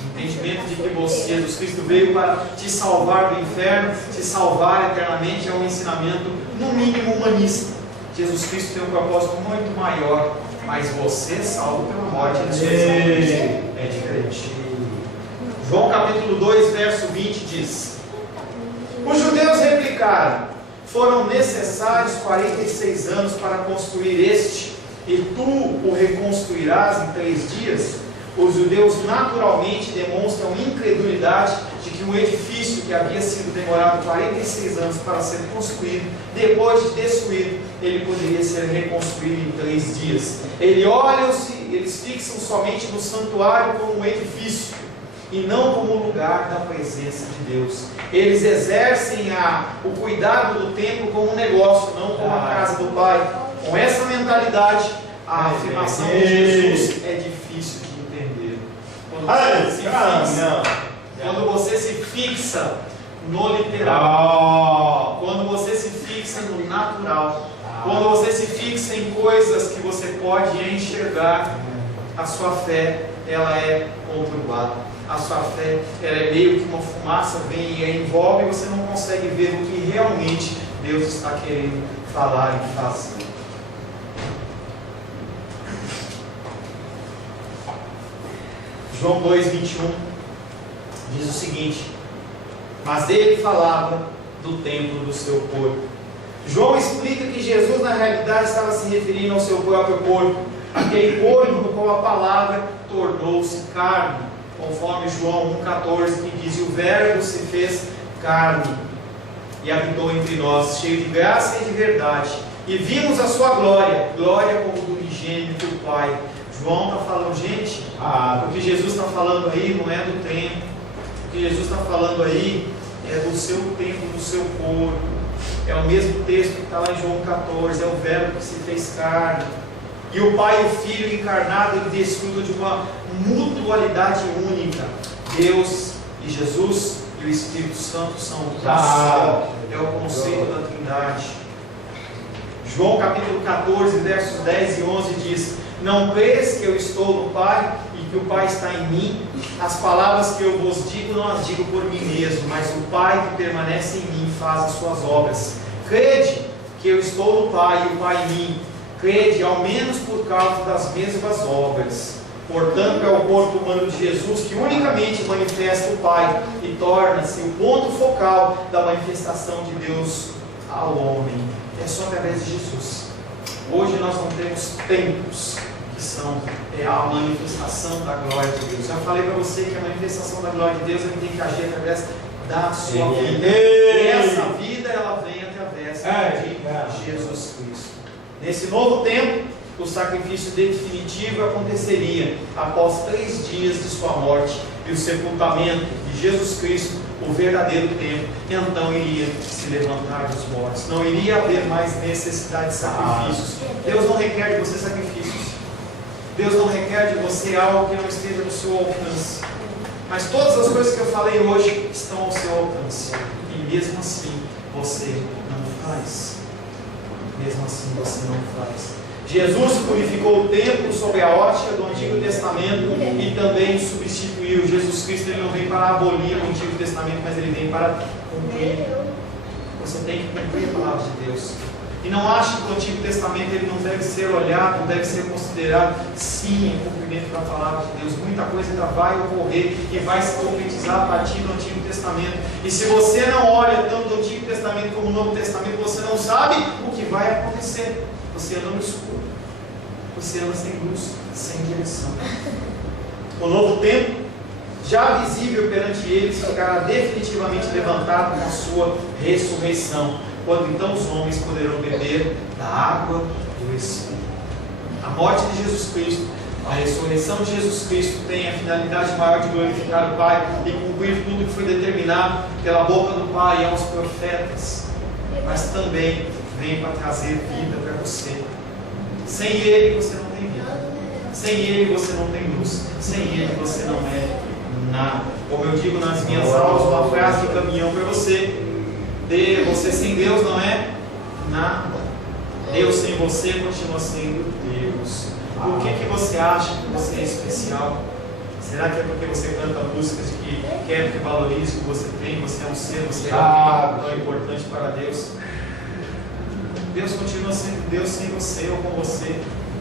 O entendimento de que Jesus Cristo veio para te salvar do inferno, te salvar eternamente, é um ensinamento, no mínimo, humanista. Jesus Cristo tem um propósito muito maior, mas você é salvo pela morte da sua salvação. É diferente. João capítulo 2, verso 20 diz: os judeus replicaram: foram necessários 46 anos para construir este, e tu o reconstruirás em 3 dias? Os judeus naturalmente demonstram incredulidade de que um edifício que havia sido demorado 46 anos para ser construído, depois de destruído, ele poderia ser reconstruído em 3 dias. Eles fixam somente no santuário como um edifício e não como um lugar da presença de Deus. Eles exercem o cuidado do templo como um negócio, não como a casa do Pai. Com essa mentalidade, a afirmação de Jesus é difícil de entender. Quando você se fixa no literal, quando você se fixa no natural, quando você se fixa em coisas que você pode enxergar, a sua fé, ela é conturbada. A sua fé, ela é meio que uma fumaça, vem e a envolve, e você não consegue ver o que realmente Deus está querendo falar e fazer. João 2,21 diz o seguinte: mas ele falava do templo do seu corpo. João explica que Jesus na realidade estava se referindo ao seu próprio corpo, aquele corpo no qual a palavra tornou-se carne, conforme João 1,14, que diz: e o verbo se fez carne e habitou entre nós, cheio de graça e de verdade, e vimos a sua glória, glória como do unigênito do Pai. João está falando, gente, o que Jesus está falando aí não é do templo, o que Jesus está falando aí é do seu templo, do seu corpo. É o mesmo texto que está lá em João 14, é o verbo que se fez carne. E o Pai e o Filho encarnado, ele desfrutam de uma mutualidade única. Deus e Jesus e o Espírito Santo são um só. É o conceito da Trindade. João capítulo 14, versos 10 e 11 diz: não crês que eu estou no Pai e que o Pai está em mim? As palavras que eu vos digo, não as digo por mim mesmo, mas o Pai que permanece em mim faz as suas obras. Crede que eu estou no Pai e o Pai em mim. Crede, ao menos por causa das mesmas obras. Portanto, é o corpo humano de Jesus que unicamente manifesta o Pai e torna-se o ponto focal da manifestação de Deus ao homem. É só através de Jesus. Hoje nós não temos templos que são a manifestação da glória de Deus. Eu falei para você que a manifestação da glória de Deus tem que agir através da sua vida. E essa vida ela vem através de Jesus Cristo. Nesse novo tempo, o sacrifício definitivo aconteceria após 3 dias de sua morte e o sepultamento de Jesus Cristo, o verdadeiro templo. Então iria se levantar dos mortos. Não iria haver mais necessidade de sacrifícios. Deus não requer de você sacrifícios. Deus não requer de você algo que não esteja no seu alcance. Mas todas as coisas que eu falei hoje estão ao seu alcance. E mesmo assim você não faz. Mesmo assim você não faz. Jesus purificou o templo sob a ótica do Antigo Testamento e também substituiu. Jesus Cristo ele não vem para abolir o Antigo Testamento, mas ele vem para cumprir. Você tem que cumprir a palavra de Deus. E não ache que o Antigo Testamento ele não deve ser olhado, não deve ser considerado, sim, em cumprimento da palavra de Deus. Muita coisa ainda vai ocorrer e vai se concretizar a partir do Antigo Testamento. E se você não olha tanto o Antigo Testamento como o Novo Testamento, você não sabe o que vai acontecer. Você anda no escuro. Você anda sem luz, sem direção. O novo tempo, já visível perante eles, ficará definitivamente levantado na sua ressurreição, quando então os homens poderão beber da água do Espírito. A morte de Jesus Cristo A ressurreição de Jesus Cristo tem a finalidade maior de glorificar o Pai e cumprir tudo que foi determinado pela boca do Pai aos profetas, mas também vem para trazer vida para você. Sem Ele você não tem vida, sem Ele você não tem luz, sem Ele você não é nada. Como eu digo nas minhas aulas, uma frase de caminhão para você: você sem Deus não é nada. Deus sem você continua sendo Deus. Por que você acha que você é especial? Será que é porque você canta músicas de que quer que valorize o que você tem? Você é um ser, você é alguém tão importante para Deus. Deus continua sendo Deus sem você ou com você,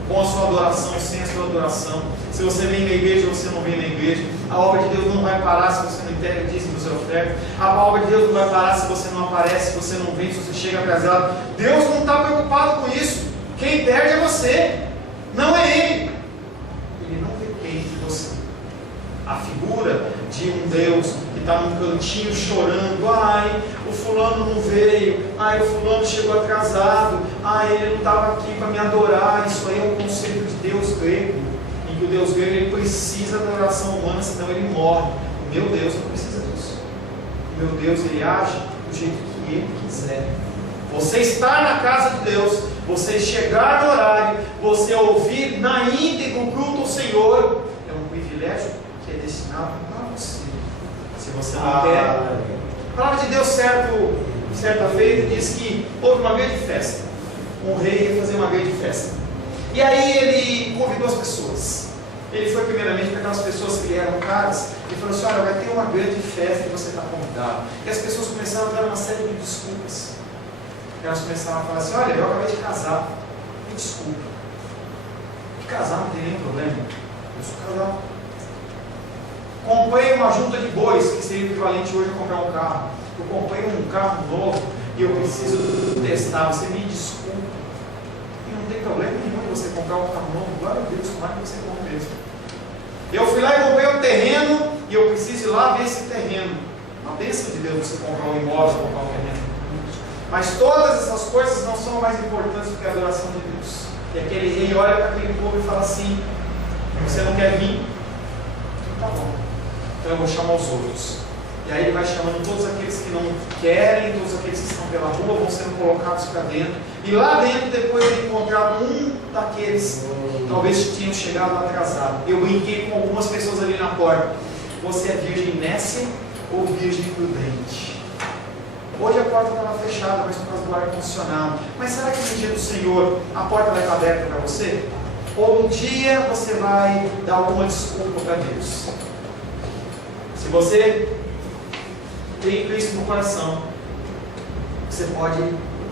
com a sua adoração, sem a sua adoração. Se você vem na igreja ou você não vem na igreja, a obra de Deus não vai parar se você não entrega dízimo do seu oferta. A obra de Deus não vai parar se você não aparece, se você não vem, se você chega atrasado. Deus não está preocupado com isso. Quem perde é você, não é Ele. Ele não depende de você. A figura de um Deus que está num cantinho chorando: ai, o fulano não veio, ai, o fulano chegou atrasado, ai, ele não estava aqui para me adorar. Isso aí é um conceito de Deus grego, em que o Deus grego ele precisa da oração humana, senão ele morre. O meu Deus não precisa disso. O meu Deus, ele age do jeito que ele quiser. Você estar na casa de Deus, você chegar no horário, você ouvir na íntegra o culto ao Senhor, é um privilégio que é destinado a você. Se você não quer. A palavra de Deus, certa feita, diz que houve uma grande festa. Um rei ia fazer uma grande festa. E aí ele convidou as pessoas. Ele foi primeiramente para aquelas pessoas que eram caras e falou assim: olha, vai ter uma grande festa e você está convidado. E as pessoas começaram a dar uma série de desculpas. Elas começaram a falar assim: olha, eu acabei de casar, me desculpa. De casar não tem nenhum problema, eu sou casado. Comprei uma junta de bois, que seria o equivalente hoje a comprar um carro. Eu comprei um carro novo e eu preciso testar, você me desculpa. E não tem problema nenhum de você comprar um carro novo, glória a Deus, como é que você compra isso? Eu fui lá e comprei um terreno e eu preciso ir lá ver esse terreno. Uma bênção de Deus você comprar um imóvel, comprar um terreno. Mas todas essas coisas não são mais importantes do que a adoração de Deus. E aquele rei olha para aquele povo e fala assim: você não quer vir? Então tá bom, então eu vou chamar os outros. E aí ele vai chamando todos aqueles que não querem, todos aqueles que estão pela rua, vão sendo colocados para dentro. E lá dentro depois ele encontrar um daqueles que talvez tinham chegado atrasado. Eu brinquei com algumas pessoas ali na porta: você é virgem nécia ou virgem prudente? Hoje a porta estava fechada, mas por causa do ar-condicionado. Mas será que no dia do Senhor a porta vai estar aberta para você? Ou um dia você vai dar alguma desculpa para Deus? Se você tem Cristo no coração, você pode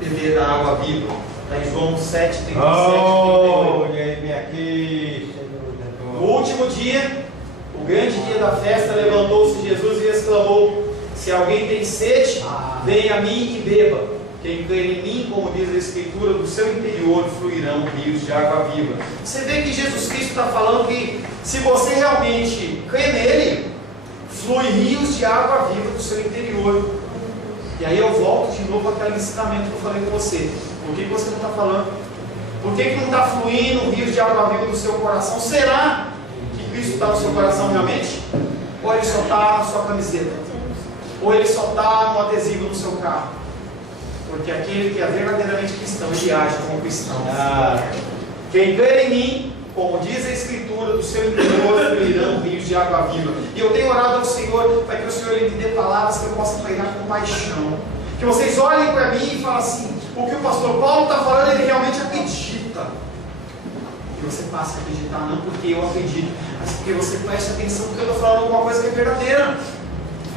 beber da água viva. Está em João 7, 37. No último dia, o grande dia da festa, levantou-se Jesus e exclamou: se alguém tem sede, venha a mim e beba. Quem crê em mim, como diz a Escritura, do seu interior fluirão rios de água viva. Você vê que Jesus Cristo está falando que se você realmente crê nele, flui rios de água viva do seu interior. E aí eu volto de novo àquele ensinamento que eu falei com você. Por que você não está falando? Por que não está fluindo rios de água viva do seu coração? Será que Cristo está no seu coração realmente? Ou ele só está na sua camiseta? Ou ele só está no adesivo do seu carro? Porque aquele que é verdadeiramente cristão, ele age como cristão. Quem crê em mim, como diz a Escritura, do seu interior fluirão rios de água viva. E eu tenho orado ao Senhor para que o Senhor me dê palavras que eu possa pregar com paixão. Que vocês olhem para mim e falem assim: o que o pastor Paulo está falando, ele realmente acredita. Que você passe a acreditar, não porque eu acredito, mas porque você preste atenção, porque eu estou falando alguma coisa que é verdadeira.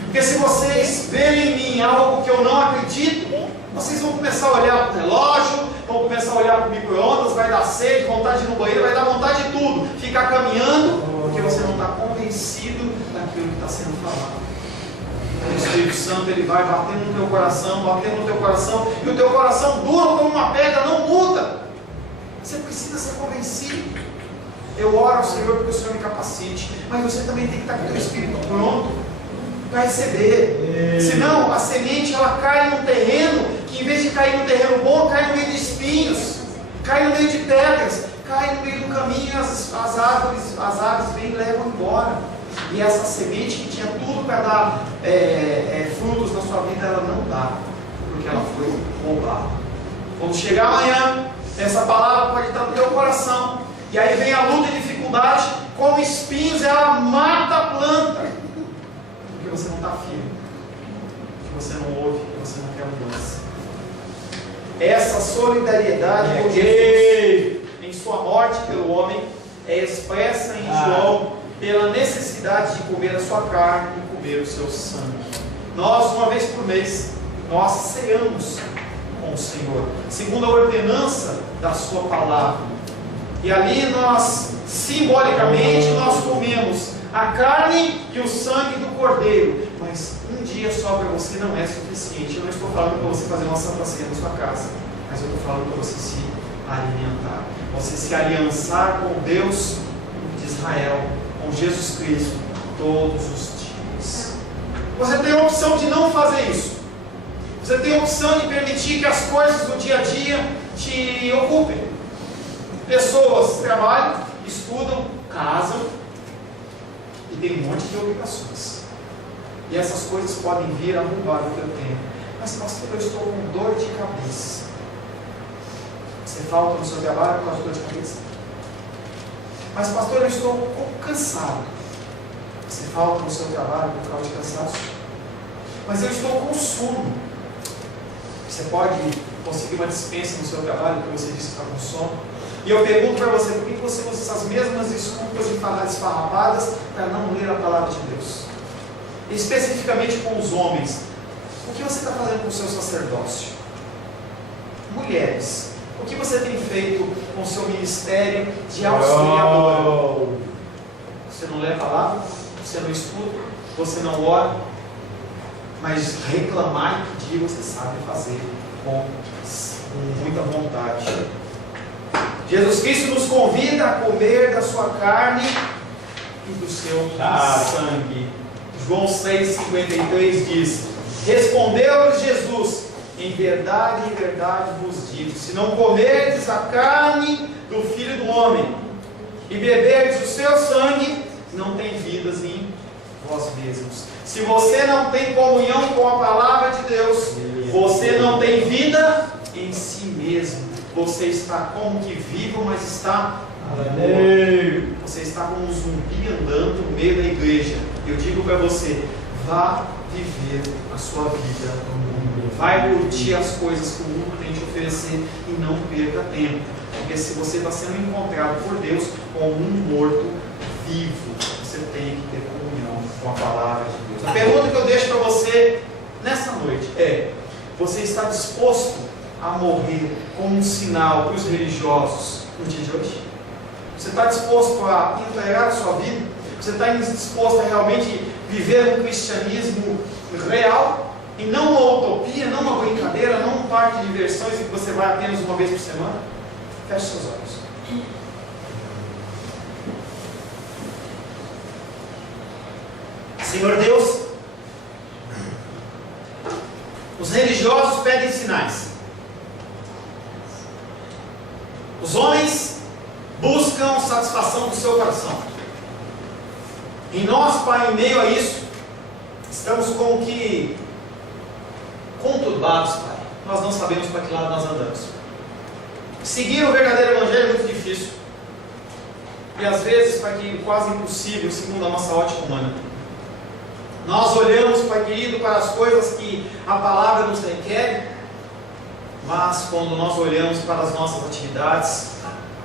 Porque se vocês verem em mim algo que eu não acredito, vocês vão começar a olhar para o relógio, vão começar a olhar para o micro-ondas, vai dar sede, vontade de ir no banheiro, vai dar vontade de tudo, ficar caminhando, porque você não está convencido daquilo que está sendo falado. O Espírito Santo ele vai batendo no teu coração, e o teu coração duro como uma pedra, não muda. Você precisa ser convencido. Eu oro ao Senhor porque o Senhor me capacite, mas você também tem que estar com o teu espírito pronto para receber. Senão a semente ela cai num terreno que, em vez de cair num terreno bom, cai no meio de espinhos, cai no meio de pedras, cai no meio do caminho, as aves vêm e levam embora. E essa semente que tinha tudo para dar frutos na sua vida, ela não dá, porque ela foi roubada. Quando chegar amanhã, essa palavra pode estar no teu coração, e aí vem a luta e dificuldade, como espinhos, ela mata a planta, porque você não está firme, porque você não ouve, porque você não quer mudança. Essa solidariedade com Jesus em sua morte pelo homem é expressa em João pela necessidade de comer a sua carne e comer o seu sangue. Nós, uma vez por mês, nós ceamos com o Senhor, segundo a ordenança da sua palavra. E ali nós, simbolicamente, nós comemos a carne e o sangue do Cordeiro. Mas um dia só para você não é suficiente. Eu não estou falando para você fazer uma santa ceia na sua casa, mas eu estou falando para você se alimentar, você se aliançar com Deus de Israel, com Jesus Cristo, todos os dias. Você tem a opção de não fazer isso. Você tem a opção de permitir que as coisas do dia a dia te ocupem. Pessoas trabalham, estudam, casam e tem um monte de obrigações. E essas coisas podem vir a roubar o teu tempo. Mas pastor, eu estou com dor de cabeça. Você falta no seu trabalho por causa de dor de cabeça? Mas pastor, eu estou um pouco cansado. Você falta no seu trabalho por causa de cansaço? Mas eu estou com sono. Você pode conseguir uma dispensa no seu trabalho porque você disse que está com sono? E eu pergunto para você, por que você usa essas mesmas desculpas esfarrapadas para não ler a palavra de Deus? Especificamente com os homens, o que você está fazendo com o seu sacerdócio? Mulheres, o que você tem feito com o seu ministério de auxiliadora? Você não lê a palavra, você não estuda, você não ora, mas reclamar e pedir você sabe fazer com muita vontade. Jesus Cristo nos convida a comer da sua carne e do seu sangue. João 6,53 diz: respondeu-lhes Jesus: em verdade, vos digo, se não comerdes a carne do Filho do Homem e beberdes o seu sangue, não tem vidas em vós mesmos. Se você não tem comunhão com a palavra de Deus, você não tem vida em si mesmo. Você está como que vivo, mas está morto. Você está como um zumbi andando no meio da igreja. Eu digo para você, vá viver a sua vida no mundo. Vai curtir as coisas que o mundo tem te oferecer e não perca tempo. Porque se você está sendo encontrado por Deus como um morto vivo, você tem que ter comunhão com a palavra de Deus. A pergunta que eu deixo para você nessa noite é: você está disposto a morrer como um sinal para os religiosos no dia de hoje? Você está disposto a entregar a sua vida? Você está disposto a realmente viver um cristianismo real? E não uma utopia, não uma brincadeira, não um parque de diversões em que você vai apenas uma vez por semana? Feche seus olhos. Senhor Deus, os religiosos pedem sinais. Os homens buscam satisfação do seu coração. E nós, Pai, em meio a isso, estamos como que conturbados, Pai. Nós não sabemos para que lado nós andamos. Seguir o verdadeiro Evangelho é muito difícil. E às vezes, Pai querido, quase impossível, segundo a nossa ótica humana. Nós olhamos, Pai querido, para as coisas que a palavra nos requer, mas quando nós olhamos para as nossas atividades,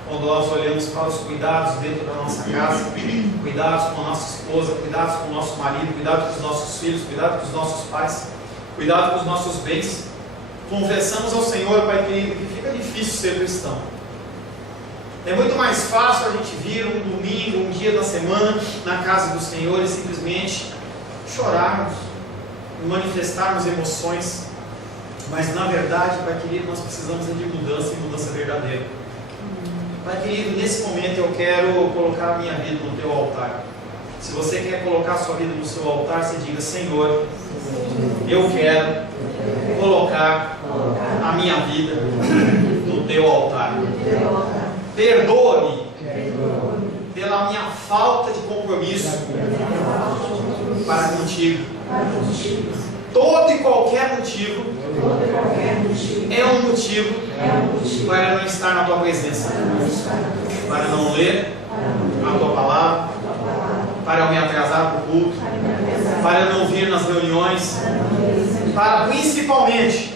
quando nós olhamos para os cuidados dentro da nossa casa, cuidados com a nossa esposa, cuidados com o nosso marido, cuidados com os nossos filhos, cuidados com os nossos pais, cuidado com os nossos bens, confessamos ao Senhor, Pai querido, que fica difícil ser cristão. É muito mais fácil a gente vir um domingo, um dia da semana, na casa do Senhor e simplesmente chorarmos, manifestarmos emoções, mas na verdade, Pai querido, nós precisamos de mudança e mudança verdadeira. Pai querido, nesse momento eu quero colocar a minha vida no teu altar. Se você quer colocar a sua vida no seu altar, você diga: Senhor, eu quero colocar a minha vida no teu altar. Perdoa-me pela minha falta de compromisso para contigo. Todo e qualquer motivo é um motivo para não estar na tua presença, para não ler a tua palavra, para eu me atrasar para o culto, para eu não vir nas reuniões, para principalmente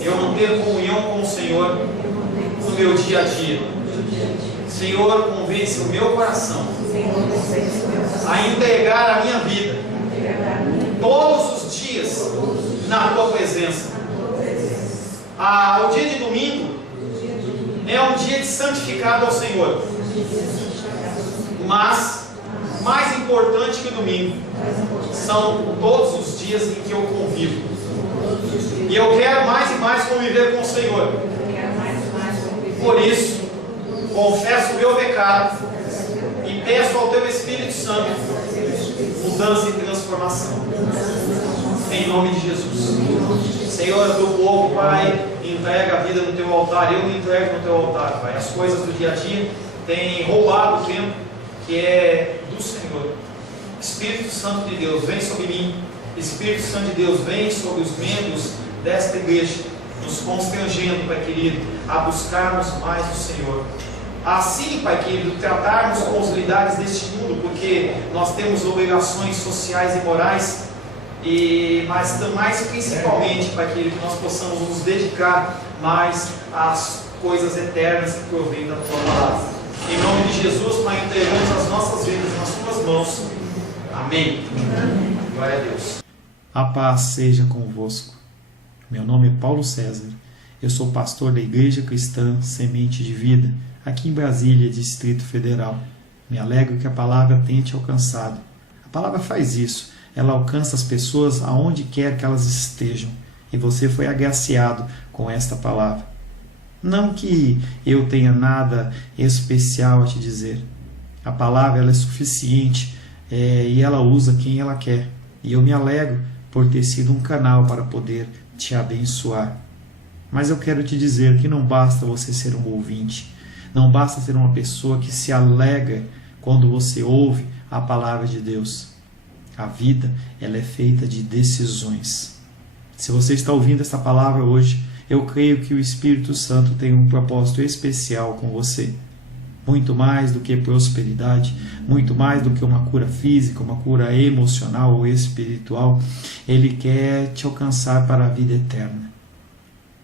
eu não ter comunhão com o Senhor no meu dia a dia. Senhor, convence o meu coração a entregar a minha vida todos os dias na tua presença. O dia de domingo é um dia de santificado ao Senhor, mas mais importante que o domingo são todos os dias em que eu convivo, e eu quero mais e mais conviver com o Senhor. Por isso, confesso o meu pecado e peço ao teu Espírito Santo mudança e transformação, em nome de Jesus. Senhor, do povo, Pai, entrega a vida no teu altar. Eu me entrego no teu altar, Pai. As coisas do dia a dia têm roubado o tempo que é do Senhor. Espírito Santo de Deus, vem sobre mim. Espírito Santo de Deus, vem sobre os membros desta igreja, nos constrangendo, Pai querido, a buscarmos mais o Senhor. Assim, Pai querido, tratarmos com os liderados deste mundo, porque nós temos obrigações sociais e morais, mas mais principalmente, Pai querido, que nós possamos nos dedicar mais às coisas eternas que provém da Tua palavra. Em nome de Jesus, Pai, entregamos as nossas vidas nas Tuas mãos. Amém. Glória a Deus. A paz seja convosco. Meu nome é Paulo César. Eu sou pastor da Igreja Cristã Semente de Vida, aqui em Brasília, Distrito Federal. Me alegro que a palavra tenha te alcançado. A palavra faz isso. Ela alcança as pessoas aonde quer que elas estejam. E você foi agraciado com esta palavra. Não que eu tenha nada especial a te dizer. A palavra ela é suficiente e ela usa quem ela quer. E eu me alegro por ter sido um canal para poder te abençoar. Mas eu quero te dizer que não basta você ser um ouvinte. Não basta ser uma pessoa que se alegra quando você ouve a palavra de Deus. A vida ela é feita de decisões. Se você está ouvindo essa palavra hoje, eu creio que o Espírito Santo tem um propósito especial com você. Muito mais do que prosperidade, muito mais do que uma cura física, uma cura emocional ou espiritual, Ele quer te alcançar para a vida eterna.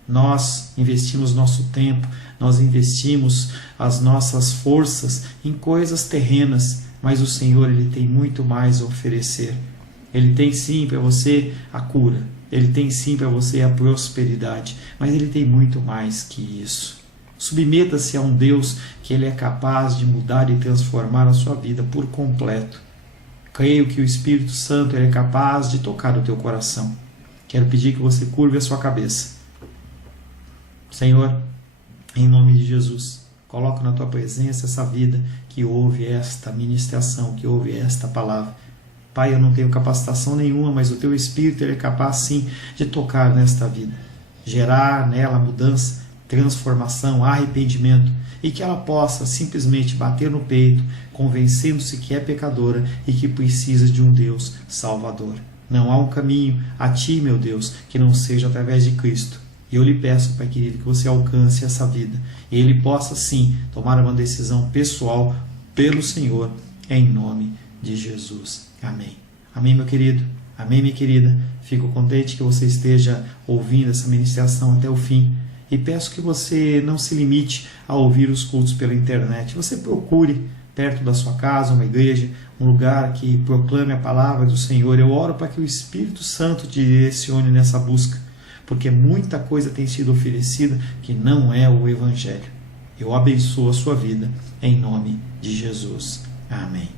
Nós investimos nosso tempo, nós investimos as nossas forças em coisas terrenas, mas o Senhor Ele tem muito mais a oferecer. Ele tem sim para você a cura, Ele tem sim para você a prosperidade, mas Ele tem muito mais que isso. Submeta-se a um Deus que Ele é capaz de mudar e transformar a sua vida por completo. Creio que o Espírito Santo Ele é capaz de tocar o teu coração. Quero pedir que você curve a sua cabeça. Senhor, em nome de Jesus, coloco na Tua presença essa vida que ouve esta ministração, que ouve esta palavra. Pai, eu não tenho capacitação nenhuma, mas o Teu Espírito Ele é capaz sim de tocar nesta vida, gerar nela mudança, transformação, arrependimento, e que ela possa simplesmente bater no peito, convencendo-se que é pecadora e que precisa de um Deus salvador. Não há um caminho a Ti, meu Deus, que não seja através de Cristo. E eu lhe peço, Pai querido, que você alcance essa vida e ele possa sim tomar uma decisão pessoal pelo Senhor, em nome de Jesus. Amém. Amém, meu querido. Amém, minha querida. Fico contente que você esteja ouvindo essa ministração até o fim. E peço que você não se limite a ouvir os cultos pela internet. Você procure perto da sua casa uma igreja, um lugar que proclame a palavra do Senhor. Eu oro para que o Espírito Santo te direcione nessa busca, porque muita coisa tem sido oferecida que não é o Evangelho. Eu abençoo a sua vida em nome de Jesus. Amém.